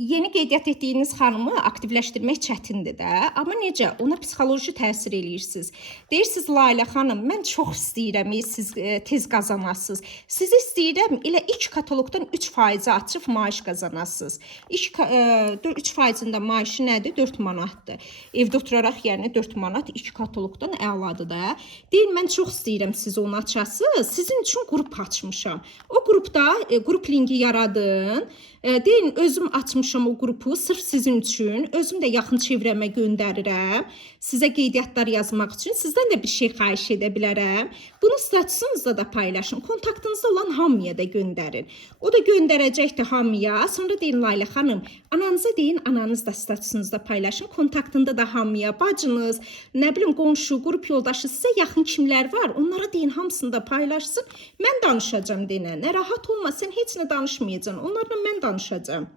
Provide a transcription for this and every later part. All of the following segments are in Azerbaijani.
Yeni qeydiyyat etdiyiniz xanımı aktivləşdirmək çətindir də. Amma necə? Ona psixoloji təsir eləyirsiniz. Deyirsiniz Layla xanım, mən çox istəyirəm siz tez qazanasınız. Sizi istəyirəm elə ilk kataloqdan 3% açıb maaş qazanasınız. 3%-ın da maaşı nədir? 4 manatdır. Evdə oturaraq yəni 4 manat ilk kataloqdan əladır da. Deyin mən çox istəyirəm siz onu açasınız. Sizin üçün qrup açmışam. O qrupda qrup linki yaradın. Deyin özüm açmışam o qrupu sırf sizin üçün. Özüm də yaxın çevrəmə göndərirəm. Sizə qeydiyyatlar yazmaq üçün sizdən də bir şey xahiş edə bilərəm. Bunu statusunuzda da paylaşın. Kontaktınızda olan hamıya da göndərin. O da göndərəcəkdir hamıya. Sonra deyin Layla xanım, ananıza deyin, ananız da statusunuzda paylaşın. Kontaktında da hamıya, bacınız, nə bilim qonşu, qrup yoldaşı, sizə yaxın kimlər var, onlara deyin hamısını da paylaşsın. Mən danışacağam denən. Rahat olma, sən heç nə danışmayacaksın. Onlarla mən danışacağam.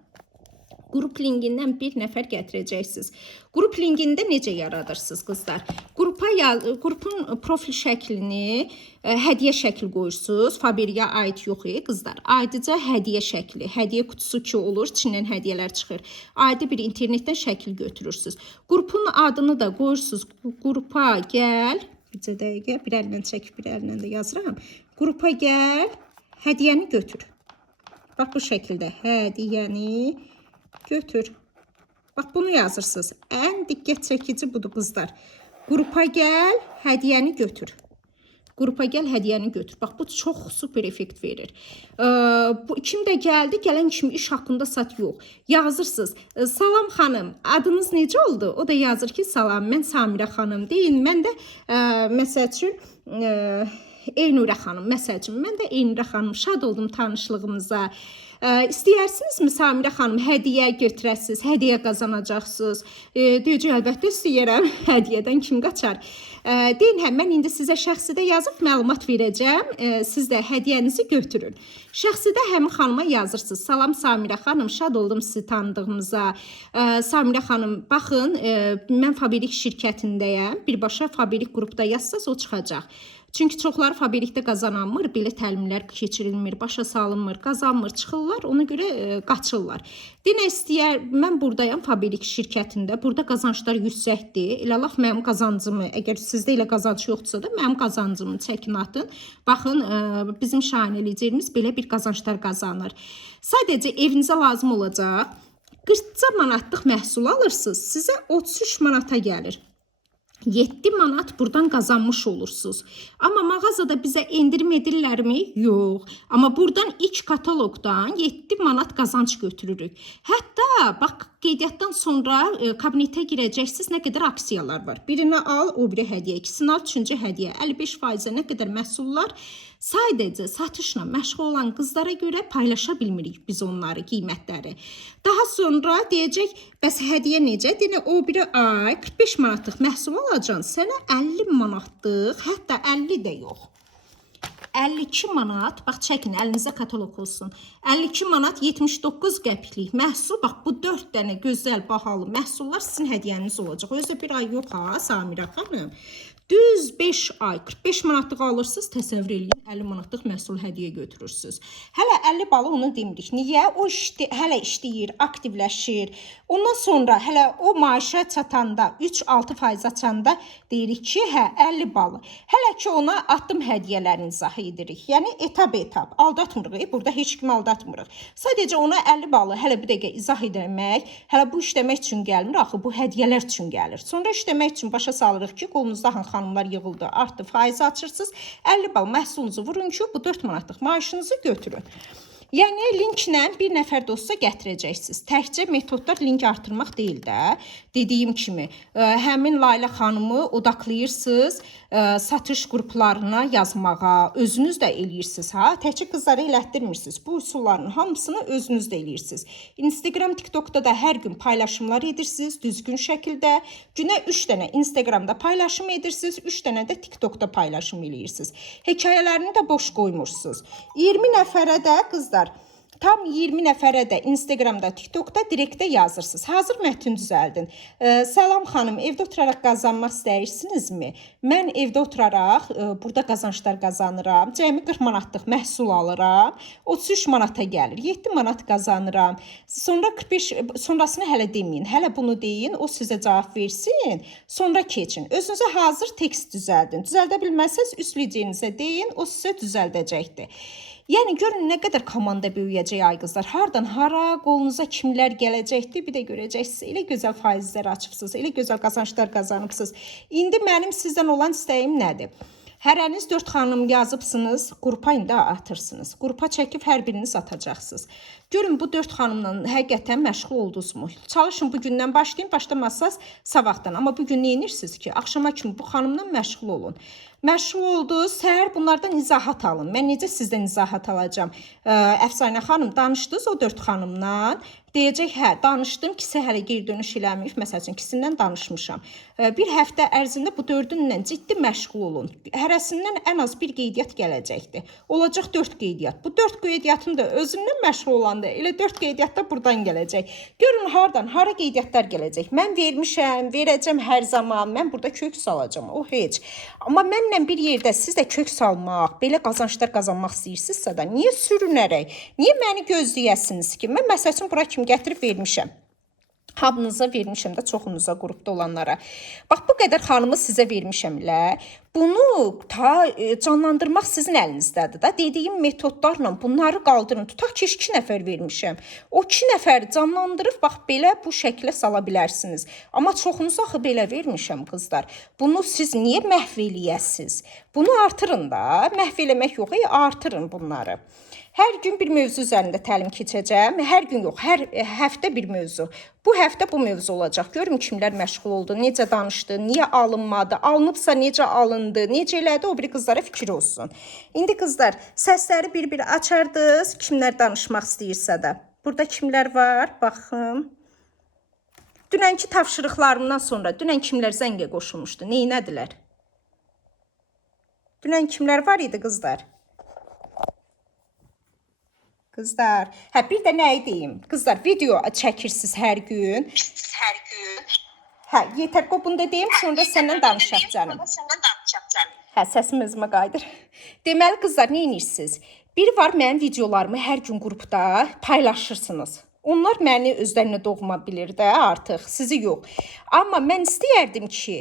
Qrup linkindən bir nəfər gətirəcəksiniz. Qrup linkini də necə yaradırsınız qızlar? Qrupun profil şəklini hədiyyə şəkli qoyursunuz. Faberiyə aid yox qızlar. Aydıca hədiyyə şəkli. Hədiyyə kutusu ki olur, içindən hədiyyələr çıxır. Adi bir internetdən şəkil götürürsünüz. Qrupun adını da qoyursunuz. Qrupa gəl. Bir dəqiqə, bir əllə çəkib, bir əllə də yazıram. Qrupa gəl, hədiyyəni götür. Bax bu şəkildə hədiyyəni götür. Bax bunu yazırsınız. Ən diqqət çəkici budur qızlar. Qrupa gəl, hədiyyəni götür. Qrupa gəl, hədiyyəni götür. Bax bu çox super effekt verir. Bu kim də gəldi, gələn kimi iş haqqında sat yox. Yazırsınız. Salam xanım, adınız necə oldu? O da yazır ki, salam, mən Samirə xanım deyin. Mən də məsəl üçün Eynurə xanım, məsəl üçün, mən də Eynurə xanım, şad oldum tanışlığımıza. İstəyərsinizmi Samirə xanım, hədiyyə götürəsiniz, hədiyyə qazanacaqsınız. Deyəcək, əlbəttə istəyirəm, hədiyyədən kim qaçar. Deyin, mən indi sizə şəxsidə yazıb məlumat verəcəm, siz də hədiyyənizi götürün. Şəxsidə həmin xanıma yazırsınız. Salam Samirə xanım, şad oldum sizi tanıdığımıza. Samirə xanım, baxın, mən Faberik şirkətindəyəm, birbaşa Faberik qrupda yazsaz o çıxacaq. Çünki çoxları Faberikdə qazananmır, belə təlimlər keçirilmir, başa salınmır, qazanmır, çıxırlar, ona görə qaçırlar. Denə istəyər, mən buradayam Faberik şirkətində, burada qazanclar yüksəkdir. Elə laf mənim qazancımı, əgər sizdə elə qazanc yoxdursa da, mənim qazancımı çəkin atın. Baxın, bizim şahanəlicimiz belə bir qazanclar qazanır. Sadəcə evinizə lazım olacaq, 40 manatlıq məhsul alırsınız, sizə 33 manata gəlir. 7 manat buradan qazanmış olursunuz. Amma mağazada bizə endirim edirlərmi? Yox. Amma buradan ilk kataloqdan 7 manat qazanc götürürük. Hətta bax qeydiyyatdan sonra kabinetə girəcəksiniz, nə qədər aksiyalar var. Birini al, o biri hədiyyə, ikisini al, üçüncü hədiyyə. 55%-ə nə qədər məhsullar sadəcə satışla məşğul olan qızlara görə paylaşa bilmirik biz onları, qiymətləri. Daha sonra deyəcək, bəs hədiyyə necə? Deyək, o biri ay 45 manatlıq məhsul alacaqsan, sənə 50 manatlıq, hətta 50 də yox. 52 manat, bax çəkin, əlinizə kataloq olsun. 52 manat 79 qəpiklik məhsul, bax bu 4 dənə gözəl, bahalı məhsullar sizin hədiyyəniz olacaq. Özü bir ay yox ha, Samirə xanım. Düz 5 ay, 45 manatlıq alırsınız, təsəvvür eləyin, 50 manatlıq məhsul hədiyyə götürürsünüz. Hələ 50 balı onu demirik. Niyə? O hələ işləyir, aktivləşir. Ondan sonra hələ o maaşa çatanda, 3-6% açanda deyirik ki, 50 balı. Hələ ki ona atdım hədiyyələrini izah edirik. Yəni etap, aldatmırıq, burada heç kimi aldatmırıq. Sadəcə ona 50 balı hələ bir dəqiqə izah edilmək, hələ bu işləmək üçün gəlmir, axı bu hədiyyələr üçün gəlir. Sonra işləmək üçün başa salırıq ki, qolunuzda xanımlar yığıldı, artdı, faizi açırsınız, 50 bal məhsulunuzu vurun ki, bu 4 manatlıq maaşınızı götürün. Yəni linklə bir nəfər dosta gətirəcəksiniz. Təkcə metodlar link artırmaq deyil də. Dediyim kimi, həmin Layla xanımı odaqlayırsınız, satış qruplarına yazmağa, özünüz də eləyirsiniz. Təkcə qızları elətdirmirsiniz. Bu üsulların hamısını özünüz də eləyirsiniz. Instagram, TikTokda da hər gün paylaşımlar edirsiniz, düzgün şəkildə. Günə 3 dənə Instagramda paylaşım edirsiniz, 3 dənə də TikTokda paylaşım eləyirsiniz. Hekayələrini də boş qoymursunuz. 20 nəfərə də qızlar, Tam 20 nəfərə də Instagramda, TikTokda direktdə yazırsınız. Hazır mətn düzəldin. Salam xanım, evdə oturaraq qazanmaq istəyirsinizmi? Mən evdə oturaraq burada qazançlar qazanıram. Cəmi 40 manatlıq məhsul alıram. 33 manata gəlir. 7 manat qazanıram. Sonra 45 sonrasını hələ deməyin. Hələ bunu deyin, o sizə cavab versin. Sonra keçin. Özünüzə hazır tekst düzəldin. Düzəldə bilməsəz üst liderinizə deyin, o sizə düzəldəcəkdir. Yəni görün nə qədər komanda böyüyəcək ay qızlar. Hardan hara, qolunuza kimlər gələcəkdir, bir də görəcəksiniz. Elə gözəl faizlər açıbsınız, elə gözəl qazançlar qazanıbsınız. İndi mənim sizdən olan istəyim nədir? Hərəniz 4 xanım yazıbsınız, qrupa indi atırsınız. Qrupa çəkib hər biriniz atacaqsınız. Görün bu 4 xanımla həqiqətən məşğul oldunuzmu? Çalışın bu gündən başlayın, başlamazsaz sabahdan. Amma bu gün nə edirsiniz ki? Axşama kimi bu xanımla məşğul olun. Məşğul oldunuz, səhər bunlardan izahat alın. Mən necə sizdən izahat alacağam? Əfsanə xanım, danışdınız o 4 xanımla. Deyəcək, hə, danışdım, ikisi hələ geri dönüş eləməyib. Məsəl üçün, ikisindən danışmışam. Bir həftə ərzində bu 4-ünlə ciddi məşğul olun. Hərəsindən ən az bir qeydiyyat gələcəkdir. Olacaq 4 qeydiyyat. Bu 4 qeydiyyatın da özündən məşğul olanda elə 4 qeydiyyat da buradan gələcək. Görün hardan, hara qeydiyyatlar gələcək. Mən vermişəm, verəcəm hər zaman. Mən burada kök salacağam. O heç. Amma mənlə bir yerdə siz də kök salmaq, belə qazançlar qazanmaq istəyirsinizsə də niyə sürünərək, niyə məni gözləyəsiniz ki? Mən məsəl üçün bura kimi gətirib vermişəm. Hamınıza vermişəm də, çoxunuza qrupda olanlara. Bax, bu qədər xanımı sizə vermişəm ilə. Bunu canlandırmaq sizin əlinizdədir da. Dediyim metodlarla bunları qaldırın. Tutaq ki, 2 nəfər vermişəm. O 2 nəfəri canlandırıb, bax, belə bu şəklə sala bilərsiniz. Amma çoxunuza axı belə vermişəm, qızlar. Bunu siz niyə məhv eləyəsiniz? Bunu artırın da. Məhv eləmək yox, artırın bunları. Hər gün bir mövzu üzərində təlim keçəcəm. Hər gün yox, hər həftə bir mövzu. Bu həftə bu mövzu olacaq. Görün kimlər məşğul oldu, necə danışdı, niyə alınmadı, alınıbsa necə alındı, necə elədi, o biri qızlara fikir olsun. İndi qızlar, səsləri bir-bir açardınız, kimlər danışmaq istəyirsə də. Burada kimlər var? Baxın. Dünənki tapşırıqlarımdan sonra, dünən kimlər zəngə qoşulmuşdu, neynədilər? Dünən kimlər var idi qızlar? Qızlar, hə bir də nə deyim? Qızlar, video çəkirsiniz hər gün. Hə, yetər qoy bunu da deyim, sonra səndən danışaq canım. Hə, səsim özümə qayıdır. Deməli qızlar, nə edirsiniz? Bir var mənim videolarımı hər gün qrupda paylaşırsınız. Onlar məni özlərinə doğma bilir də artıq, sizi yox. Amma mən istəyərdim ki,